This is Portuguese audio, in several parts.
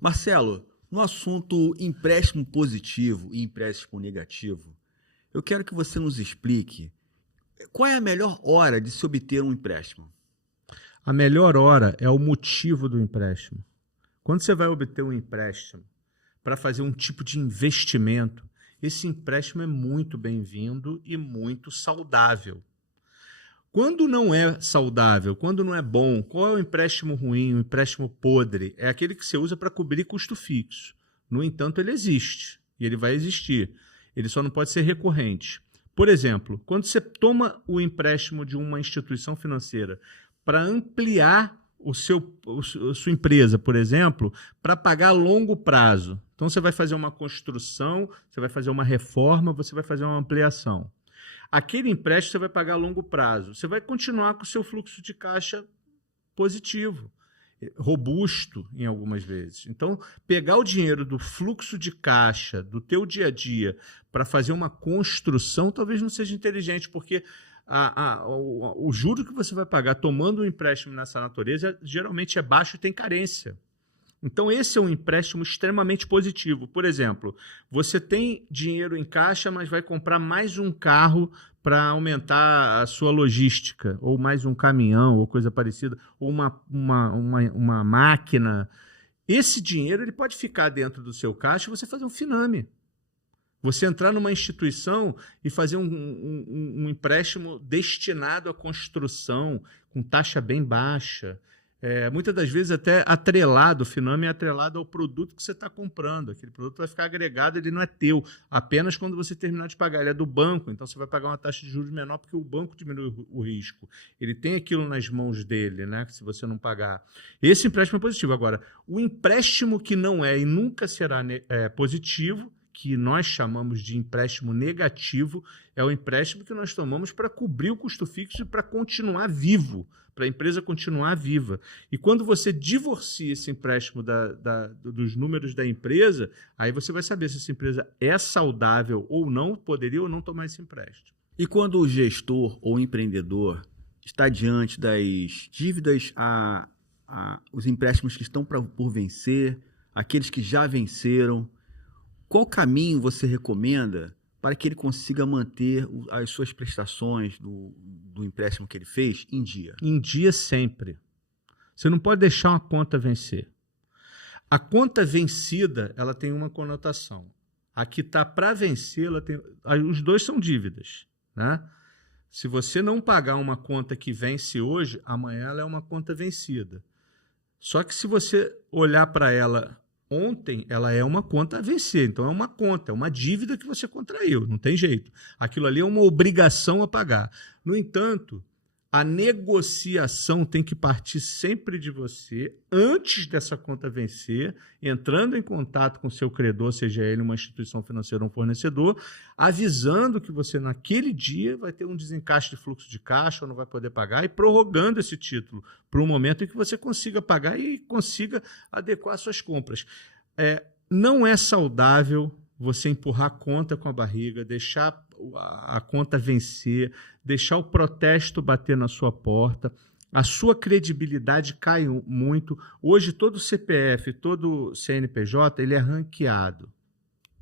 Marcelo, no assunto empréstimo positivo e empréstimo negativo, eu quero que você nos explique qual é a melhor hora de se obter um empréstimo. A melhor hora é o motivo do empréstimo. Quando você vai obter um empréstimo para fazer um tipo de investimento, esse empréstimo é muito bem-vindo e muito saudável. Quando não é saudável, quando não é bom, qual é o empréstimo ruim, o empréstimo podre? É aquele que você usa para cobrir custo fixo. No entanto, ele existe e ele vai existir. Ele só não pode ser recorrente. Por exemplo, quando você toma o empréstimo de uma instituição financeira para ampliar a sua empresa, por exemplo, para pagar a longo prazo. Então, você vai fazer uma construção, você vai fazer uma reforma, você vai fazer uma ampliação. Aquele empréstimo você vai pagar a longo prazo. Você vai continuar com o seu fluxo de caixa positivo, robusto em algumas vezes. Então, pegar o dinheiro do fluxo de caixa do teu dia a dia para fazer uma construção talvez não seja inteligente, porque o juro que você vai pagar tomando um empréstimo nessa natureza geralmente é baixo e tem carência. Então, esse é um empréstimo extremamente positivo. Por exemplo, você tem dinheiro em caixa, mas vai comprar mais um carro para aumentar a sua logística, ou mais um caminhão, ou coisa parecida, ou uma máquina. Esse dinheiro ele pode ficar dentro do seu caixa e você fazer um Finame. Você entrar numa instituição e fazer um empréstimo destinado à construção, com taxa bem baixa. Muitas das vezes até atrelado, o Finame é atrelado ao produto que você está comprando. Aquele produto vai ficar agregado, ele não é teu, apenas quando você terminar de pagar. Ele é do banco, então você vai pagar uma taxa de juros menor porque o banco diminui o risco. Ele tem aquilo nas mãos dele, né? Se você não pagar. Esse empréstimo é positivo. Agora, o empréstimo que não é e nunca será positivo, que nós chamamos de empréstimo negativo, é o empréstimo que nós tomamos para cobrir o custo fixo e para continuar vivo, para a empresa continuar viva. E quando você divorcia esse empréstimo dos números da empresa, aí você vai saber se essa empresa é saudável ou não, poderia ou não tomar esse empréstimo. E quando o gestor ou empreendedor está diante das dívidas, os empréstimos que estão por vencer, aqueles que já venceram, qual caminho você recomenda para que ele consiga manter as suas prestações do empréstimo que ele fez em dia? Em dia sempre. Você não pode deixar uma conta vencer. A conta vencida, ela tem uma conotação. A que está para vencer, os dois são dívidas, né? Se você não pagar uma conta que vence hoje, amanhã ela é uma conta vencida. Só que se você olhar para ela ontem, ela é uma conta a vencer. Então, é uma conta, é uma dívida que você contraiu, não tem jeito. Aquilo ali é uma obrigação a pagar. No entanto, a negociação tem que partir sempre de você, antes dessa conta vencer, entrando em contato com o seu credor, seja ele uma instituição financeira ou um fornecedor, avisando que você, naquele dia, vai ter um desencaixe de fluxo de caixa ou não vai poder pagar, e prorrogando esse título para um momento em que você consiga pagar e consiga adequar suas compras. Não é saudável você empurrar a conta com a barriga, deixar a conta vencer, deixar o protesto bater na sua porta. A sua credibilidade cai muito. Hoje, todo CPF, todo CNPJ, ele é ranqueado.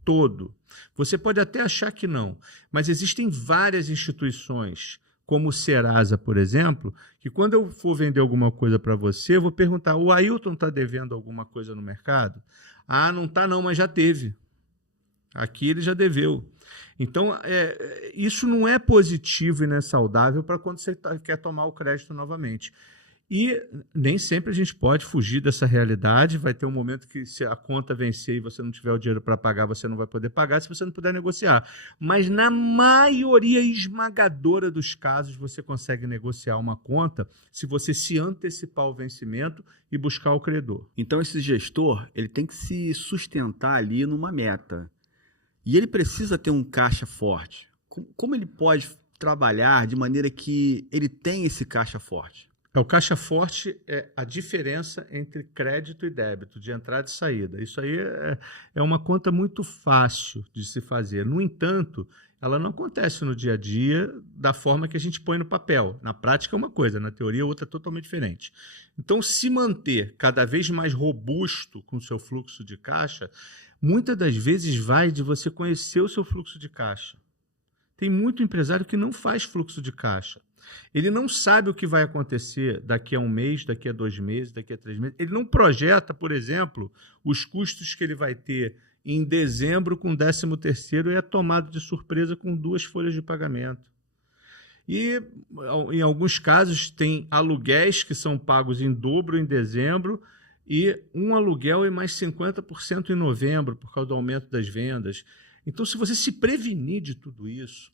Todo. Você pode até achar que não, mas existem várias instituições, como o Serasa, por exemplo, que quando eu for vender alguma coisa para você, eu vou perguntar, o Ailton está devendo alguma coisa no mercado? Ah, não está não, mas já teve. Aqui ele já deveu. Então, isso não é positivo e não é saudável para quando você quer tomar o crédito novamente. E nem sempre a gente pode fugir dessa realidade. Vai ter um momento que, se a conta vencer e você não tiver o dinheiro para pagar, você não vai poder pagar se você não puder negociar. Mas na maioria esmagadora dos casos, você consegue negociar uma conta se você se antecipar ao vencimento e buscar o credor. Então, esse gestor ele tem que se sustentar ali numa meta. E ele precisa ter um caixa forte. Como ele pode trabalhar de maneira que ele tenha esse caixa forte? O caixa forte é a diferença entre crédito e débito, de entrada e saída. Isso aí é uma conta muito fácil de se fazer. No entanto, ela não acontece no dia a dia da forma que a gente põe no papel. Na prática é uma coisa, na teoria outra é totalmente diferente. Então, se manter cada vez mais robusto com o seu fluxo de caixa, muitas das vezes vai de você conhecer o seu fluxo de caixa. Tem muito empresário que não faz fluxo de caixa. Ele não sabe o que vai acontecer daqui a um mês, daqui a 2 meses, daqui a 3 meses. Ele não projeta, por exemplo, os custos que ele vai ter em dezembro com o 13º e é tomado de surpresa com 2 folhas de pagamento. E, em alguns casos, tem aluguéis que são pagos em dobro em dezembro e um aluguel e mais 50% em novembro, por causa do aumento das vendas. Então, se você se prevenir de tudo isso,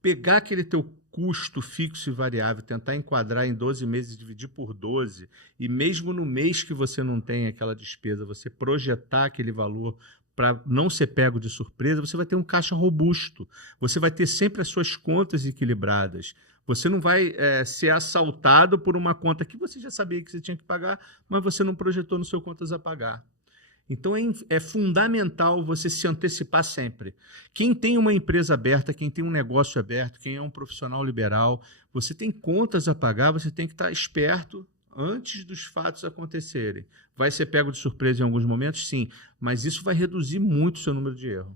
pegar aquele teu custo fixo e variável, tentar enquadrar em 12 meses, dividir por 12, e mesmo no mês que você não tem aquela despesa, você projetar aquele valor para não ser pego de surpresa, você vai ter um caixa robusto, você vai ter sempre as suas contas equilibradas, você não vai ser assaltado por uma conta que você já sabia que você tinha que pagar, mas você não projetou no seu contas a pagar. Então, é fundamental você se antecipar sempre. Quem tem uma empresa aberta, quem tem um negócio aberto, quem é um profissional liberal, você tem contas a pagar, você tem que estar esperto antes dos fatos acontecerem. Vai ser pego de surpresa em alguns momentos? Sim, mas isso vai reduzir muito o seu número de erro.